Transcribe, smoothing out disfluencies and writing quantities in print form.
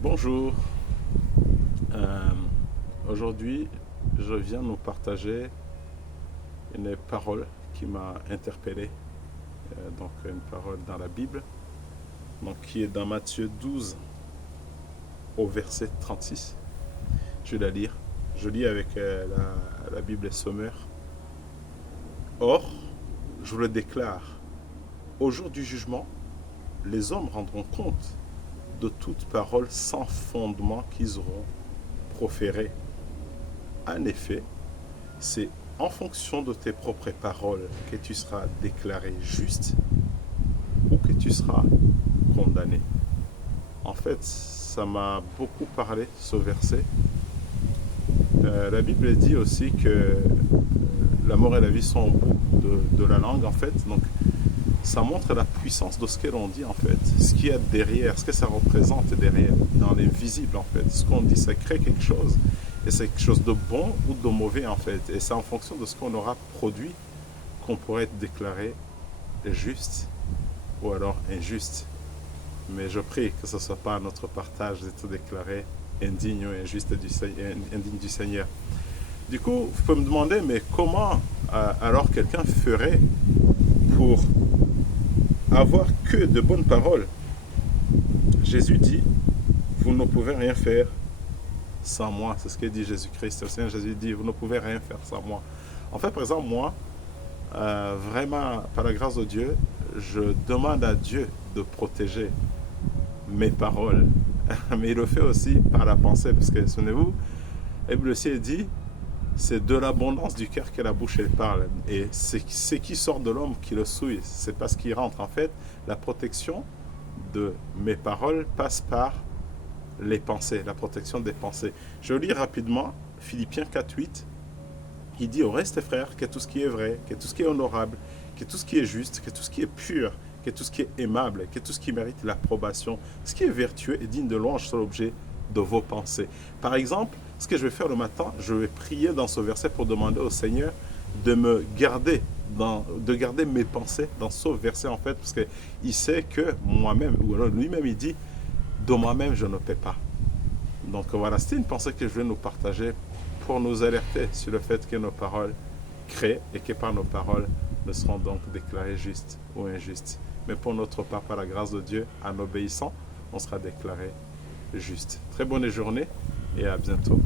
Bonjour. Euh, Aujourd'hui, je viens nous partager une parole qui m'a interpellé. Donc, une parole dans la Bible, donc, qui est dans Matthieu 12 au verset 36. Je vais la lire. Je lis avec la Bible Sommaire. Or, je vous le déclare, au jour du jugement, les hommes rendront compte de toute parole sans fondement qu'ils auront proférée. En effet, c'est en fonction de tes propres paroles que tu seras déclaré juste ou que tu seras condamné. En fait, ça m'a beaucoup parlé, ce verset. La Bible dit aussi que la mort et la vie sont au bout de la langue, en fait. Donc, ça montre la puissance de ce que l'on dit, en fait. Ce qu'il y a derrière, ce que ça représente derrière, dans l'invisible, en fait. Ce qu'on dit, ça crée quelque chose. Et c'est quelque chose de bon ou de mauvais, en fait. Et c'est en fonction de ce qu'on aura produit qu'on pourrait être déclaré juste ou alors injuste. Mais je prie que ce ne soit pas à notre partage d'être déclaré indigne ou injuste indigne du Seigneur. Du coup, vous pouvez me demander, mais comment alors quelqu'un ferait pour avoir que de bonnes paroles? Jésus dit, vous ne pouvez rien faire sans moi. C'est ce que dit Jésus-Christ. Le Seigneur Jésus dit, vous ne pouvez rien faire sans moi. En fait, par exemple, moi, vraiment, par la grâce de Dieu, je demande à Dieu de protéger mes paroles. Mais il le fait aussi par la pensée, parce que, souvenez-vous, la Bible aussi dit, c'est de l'abondance du cœur que la bouche elle parle. Et c'est ce qui sort de l'homme qui le souille. C'est pas ce qui rentre. En fait, la protection de mes paroles passe par les pensées, la protection des pensées. Je lis rapidement Philippiens 4:8. Il dit au reste, frères, que tout ce qui est vrai, que tout ce qui est honorable, que tout ce qui est juste, que tout ce qui est pur, que tout ce qui est aimable, que tout ce qui mérite l'approbation, ce qui est vertueux et digne de louange soit l'objet de vos pensées. Par exemple, ce que je vais faire le matin, je vais prier dans ce verset pour demander au Seigneur de me garder, de garder mes pensées dans ce verset en fait, parce qu'il sait que moi-même, ou alors lui-même il dit, de moi-même je ne paie pas. Donc voilà, c'était une pensée que je vais nous partager pour nous alerter sur le fait que nos paroles créent et que par nos paroles, nous serons donc déclarés justes ou injustes. Mais pour notre part, par la grâce de Dieu, en obéissant, on sera déclaré juste. Très bonne journée et à bientôt.